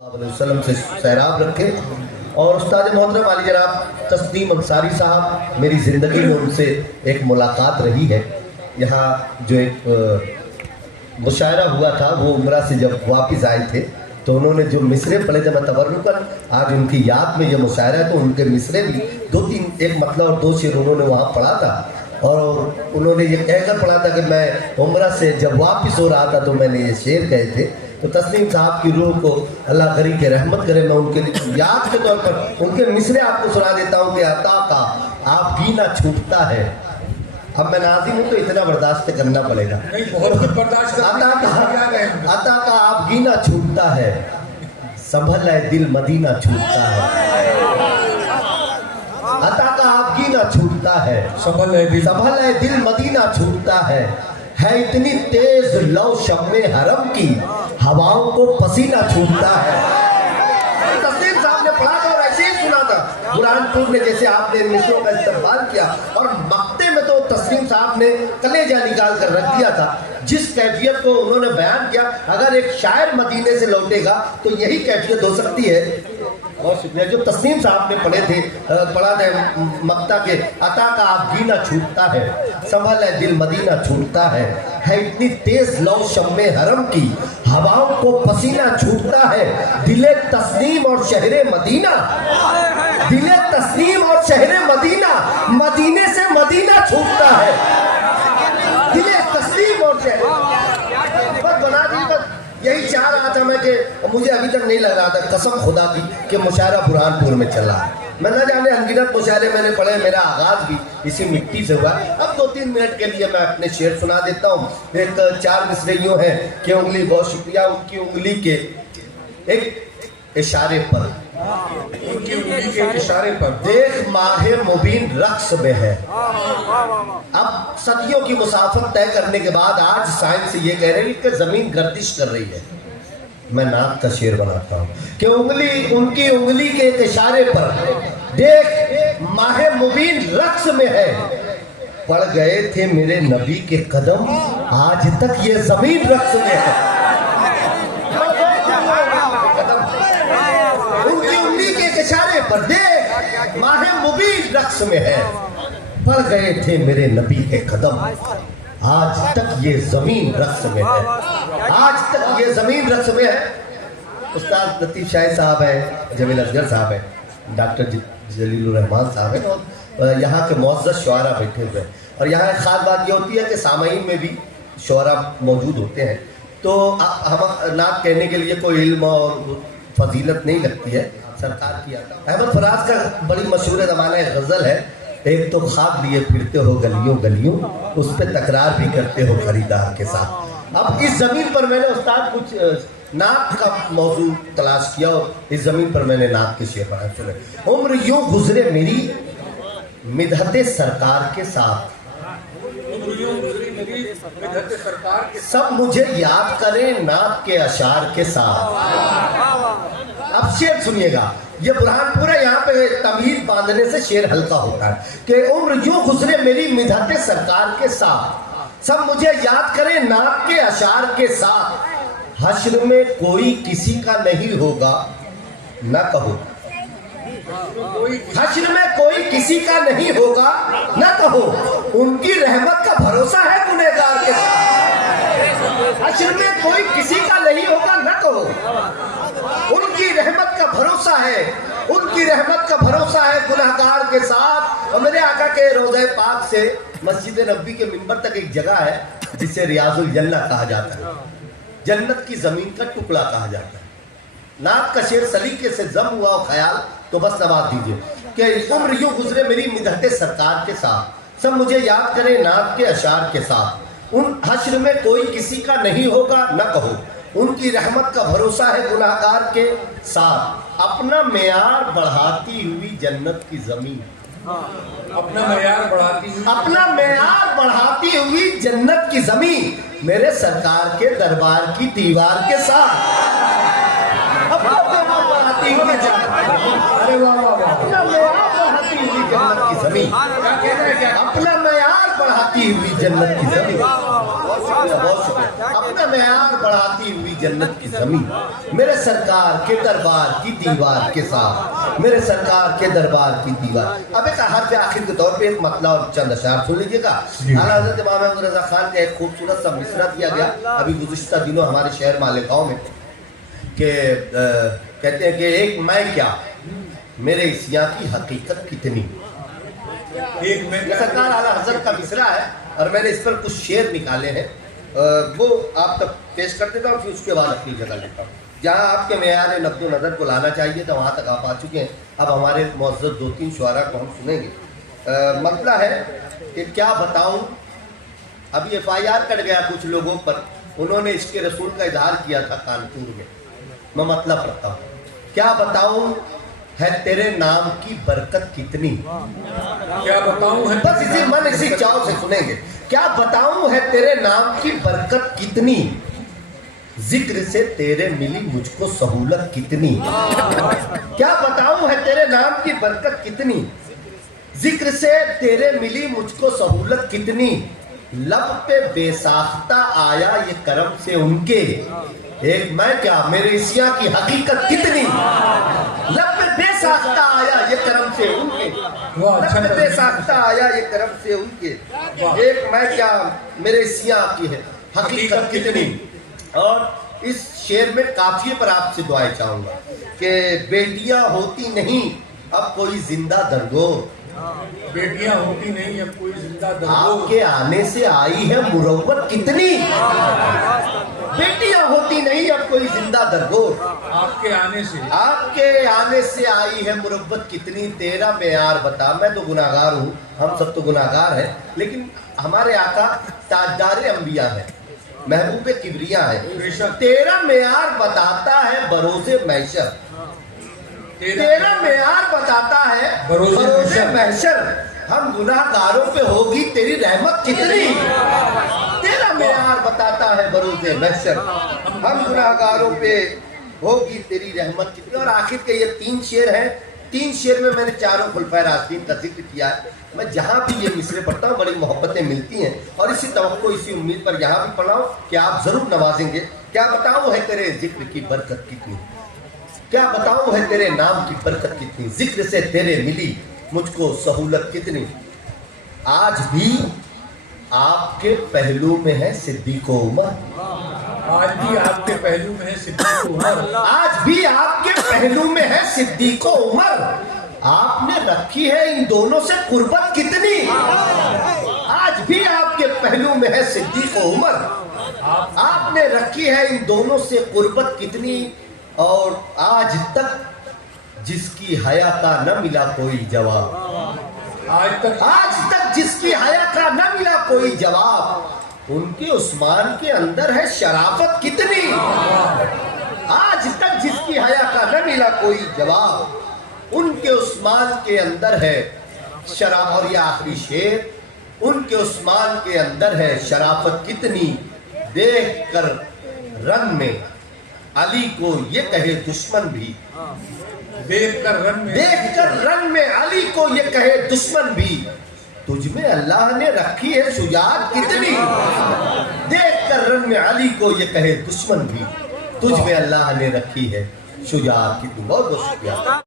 वसल्लम से सैराब रखे। और उस्ताद मोहतरम वाली जनाब तस्नीम अंसारी साहब, मेरी ज़िंदगी में उनसे एक मुलाकात रही है। यहाँ जो एक मुशायरा हुआ था, वो उम्रा से जब वापस आए थे तो उन्होंने जो मिसरे पढ़े थे, मैं तबर्रुकन आज उनकी याद में ये मुशायरा है तो उनके मिसरे भी दो तीन, एक मतलब और दो शेर उन्होंने वहाँ पढ़ा था। और उन्होंने ये कहकर पढ़ा था कि मैं उम्रा से जब वापस हो रहा था तो मैंने ये शेर कहे थे। तो तस्नीम साहब की रूह को अल्लाह करी के रहमत करे। मैं उनके याद के तौर पर उनके मिसरे आपको सुना देता हूँ कि अता का आप गीना छूटता है। अब मैं नाज़िम हूँ तो इतना बर्दाश्त करना पड़ेगा। नहीं, बहुत कुछ बर्दाश्त अता का आप गीना छूटता है, संभल है दिल मदीना छूटता है। अता का आप गीना छूटता है, संभल है दिल मदीना छूटता है इतनी तेज लौ शम्मे हरम की हवाओं को पसीना छूटता है। तस्लीम साहब ने पढ़ा था और ऐसे ही सुना था बुरहानपुर में, जैसे आपने मिसरों का इस्तेमाल किया। और मक्ते में तो तस्लीम साहब ने कलेजा निकाल कर रख दिया था। जिस कैफियत को उन्होंने बयान किया, अगर एक शायर मदीने से लौटेगा तो यही कैफियत हो सकती है। बहुत शुक्रिया। जो तस्लीम साहब ने पढ़ा था मक्ता के, अता का आप गीना छूटता है, संभल है दिल मदीना छूटता है इतनी तेज लौ शम्मे हरम की हवाओं को पसीना छूटता है। दिले तस्लीम और शहरे मदीना, दिले तस्लीम और शहरे मदीना, मदीने से मदीना छूटता है। दिले तस्लीम और शहरे बस बना दी। बस यही चाह रहा था मैं कि मुझे अभी तक नहीं लग रहा था कसम खुदा की कि मुशायरा बुरहानपुर में चला है। मैं न जाने अनगिनत मुशायरे मैंने पढ़े, मेरा आगाज भी इसी मिट्टी से हुआ। अब 2-3 मिनट के लिए मैं अपने शेर सुना देता हूँ। एक 4 मिसरे यूँ हैं कि उंगली, बहुत शुक्रिया, उनकी उंगली के एक इशारे पर, उनकी उंगली के इशारे पर देख माहे मुबीन रक्स में है। अब सदियों की मुसाफत तय करने के बाद आज साइंस ये कह रही है कि जमीन गर्दिश कर रही है। मैं नाक का शेर बनाता हूँ कि उनकी उंगली के एक इशारे पर देख माहे मुबीन रक्स में है। पड़ गए थे मेरे नबी के कदम, आज तक ये जमीन रक्स में है। उनकी उंगली के एक इशारे पर देख माहे मुबीन रक्स में है। पड़ गए थे मेरे नबी के कदम, आज तक ये जमीन रक्स में है। आज तक ये जमीन रक्स में है। उस्ताद लतीफ़ शाही साहब है, जमील असगर साहब है, डॉक्टर जलीलुर रहमान साहब है, और यहाँ के मुअज़्ज़ज़ शुआरा बैठे हुए हैं। और यहाँ एक खास बात ये होती है कि सामईन में भी शुआरा मौजूद होते हैं। तो हम नात कहने के लिए कोई इल्म और फजीलत नहीं लगती है, सरकार की आता। अहमद फराज का बड़ी मशहूर ज़माना गज़ल है, एक तो ख्वाब लिए फिरते हो गलियों गलियों, उस पर तकरार भी करते हो खरीदार के साथ। अब इस ज़मीन पर मैंने उस्ताद कुछ नात का मौजू तलाश किया और इस ज़मीन पर मैंने नात के शेर पढ़ा। सुने, उम्र यूं गुजरे मेरी मिदहते सरकार के साथ, सब मुझे याद करें नात के अशार के साथ। अब शेर सुनिएगा, ये बुरहानपुर है, यहाँ पे तमीज़ बांधने से शेर हल्का होता है कि उम्र यूं गुजरे मेरी मिदहते सरकार के साथ, सब मुझे याद करें नात के अशार के साथ। हश्र में कोई किसी का नहीं होगा न कहो, हश्र में कोई किसी का नहीं होगा न कहो, उनकी रहमत का भरोसा है गुनहगार के साथ। हश्र में कोई किसी का नहीं होगा न कहो, उनकी रहमत का भरोसा है, उनकी रहमत का भरोसा है गुनहगार के साथ। और मेरे आका के रोज़े पाक से मस्जिद नबी के मिंबर तक एक जगह है जिसे रियाजुल जन्ना कहा जाता है, जन्नत की जमीन का टुकड़ा कहा जाता है। नात का शेर सलीके से जम हुआ और ख्याल तो बस नवाज दीजिए कि उम्र यूं गुजरे मेरी मिदहते सरकार के साथ, सब मुझे याद करे नात के अशार के साथ। उन हश्र में कोई किसी का नहीं होगा न कहो, उनकी रहमत का भरोसा है गुनाहगार के साथ। अपना मेयार बढ़ाती हुई जन्नत की जमीन, अपना मेयार बढ़ाती हुई जन्नत की जमीन, मेरे सरकार के दरबार की दीवार के साथ। अपना मेयार बढ़ाती हुई जन्नत, अरे वाह वाह, अपना मेयार बढ़ाती हुई जन्नत की जमीन, अपना मेयार बढ़ाती हुई जन्नत की जमीन। बहुत शुक्रिया, बहुत शुक्रिया। अपना معیار بڑھاتی ہوئی جنت کی زمین، میرے سرکار کے دربار کی دیوار کے ساتھ، میرے سرکار کے دربار کی دیوار۔ اب ایک حرف آخر کے طور پہ ایک مطلع اور چند اشعار سن لیجیے گا۔ اعلیٰ حضرت امام احمد رضا خان کا ایک خوبصورت سا مصرع دیا گیا ابھی گزشتہ دنوں ہمارے شہر مالیگاؤں میں، کہ کہتے ہیں کہ ایک میں کیا میرے عصیاں کی حقیقت کتنی۔ ایک میں سرکار اعلیٰ حضرت کا مصرع ہے اور میں نے اس پر کچھ شعر نکالے ہیں، وہ آپ تک پیش کر دیتا ہوں، پھر اس کے بعد اپنی جگہ لیتا ہوں۔ جہاں آپ کے معیار نقد و نظر کو لانا چاہیے تو وہاں تک آپ آ چکے ہیں، اب ہمارے معزز دو تین شعراء کو ہم سنیں گے۔ مسئلہ ہے کہ کیا بتاؤں، ابھی FIR کٹ گیا کچھ لوگوں پر، انہوں نے عشق رسول کا اظہار کیا تھا کانپور میں مطلب پڑھتا ہوں۔ کیا بتاؤں ہے تیرے نام کی برکت کتنی، کیا بتاؤں ہے بس اسی چاؤ سے سنیں گے۔ کیا بتاؤں ہے تیرے نام کی برکت کتنی، ذکر سے تیرے ملی مجھ کو سہولت کتنی۔ کیا بتاؤں ہے تیرے نام کی برکت کتنی، ذکر سے تیرے ملی مجھ کو سہولت کتنی، لب پہ بے ساختہ آیا یہ کرم سے ان کے، ایک میں کیا میرے عصیاں کی حقیقت کتنی، لب پہ بے ساختہ آیا یہ کرم سے ان کے، لب پہ بے ساختہ آیا یہ کرم سے ان کے، ایک میں کیا میرے عصیاں کی ہے حقیقت کتنی۔ اور اس شعر میں قافیے پر آپ سے دعائیں چاہوں گا کہ بیٹیاں ہوتی نہیں اب کوئی زندہ درگور، بیٹیاں ہوتی نہیں اب کوئی زندہ درگور، آپ کے آنے سے آئی ہے مروت کتنی، بیٹیاں ہوتی نہیں اب کوئی زندہ درگور، آپ کے آنے سے، آپ کے آنے سے آئی ہے مروت کتنی، تیرا معیار بتا۔ میں تو گناہگار ہوں، ہم سب تو گناہگار ہیں، لیکن ہمارے آقا تاجدار انبیاء ہیں، محبوب کبریا ہے، تیرا معیار بتاتا ہے بروز محشر، تیرا معیار بتاتا ہے بروز محشر، ہم گناہگاروں پہ ہوگی تیری رحمت کتنی، تیرا معیار بتاتا ہے بروز محشر، ہم گناہگاروں پہ ہوگی تیری رحمت کتنی۔ اور آخر کے یہ تین شعر ہیں، تین شعر میں نے چاروں خلفائے راشدین کا ذکر کیا ہے۔ میں جہاں بھی یہ مصرے پڑھتا ہوں بڑی محبتیں ملتی ہیں، اور اسی توقع اسی امید پر یہاں بھی پڑھا ہوں کہ آپ ضرور نوازیں گے۔ کیا بتاؤں ہے تیرے ذکر کی برکت کتنی، کیا بتاؤں ہے تیرے نام کی برکت کتنی، ذکر سے تیرے ملی مجھ کو سہولت کتنی، آج بھی آپ کے پہلو میں ہے صدیق و عمر، آج بھی آپ کے پہلو میں ہے صدیق و عمر، آج بھی آپ کے پہلو میں ہے صدیق و عمر، آپ نے رکھی ہے ان دونوں سے قربت کتنی، آج بھی آپ کے پہلو میں ہے صدیق و عمر، آپ نے رکھی ہے ان دونوں سے قربت کتنی، اور آج تک جس کی حیا کا نہ ملا کوئی جواب، آج تک جس کی حیا کا نہ ملا کوئی جواب، ان کے عثمان کے اندر ہے شرافت کتنی، آج تک جس کی حیا کا نہ ملا کوئی جواب، ان کے عثمان کے اندر ہے شرافت۔ اور یہ آخری شعر، ان کے عثمان کے اندر ہے شرافت کتنی، دیکھ کر رن میں علی کو یہ کہے دشمن بھی، دیکھ کر رن میں علی کو یہ کہے دشمن بھی، تجھ میں اللہ نے رکھی ہے شجاعت کتنی، دیکھ کر رن میں علی کو یہ کہے دشمن بھی، تجھ میں اللہ نے رکھی ہے شجاعت کتنی۔ بہت بہت شکریہ۔